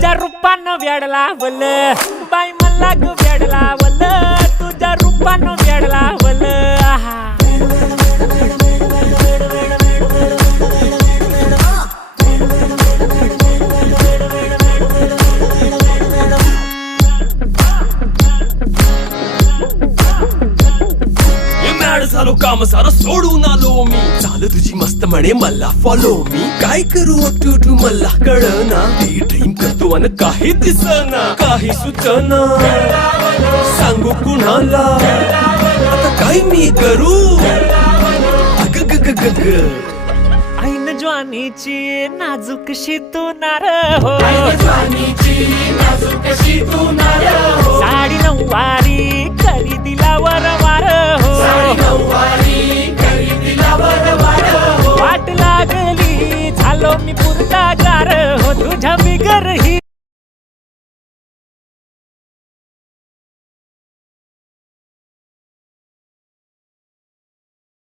तुझ्या रूपानं वेड लावल बाई मला ग वेड लावल तुझ्या रूपानं वेड लावल आहा झालो काम सारं सोडून आलो मी चाल तुझी मस्त म्हणे मला फॉलो मी काय करू टू मला कळना ती ड्रीम करतो अन काही दिसना काही सुचना सांगू कुणाला आता काय मी करू अग ग ग ग ग ऐन ज्वानीची नाजूकशी तू नार हो साडी नऊवारी करी दिला वरवार हो वाट लागली झालो मी पुरता गार हो तुझ्या बिगर ही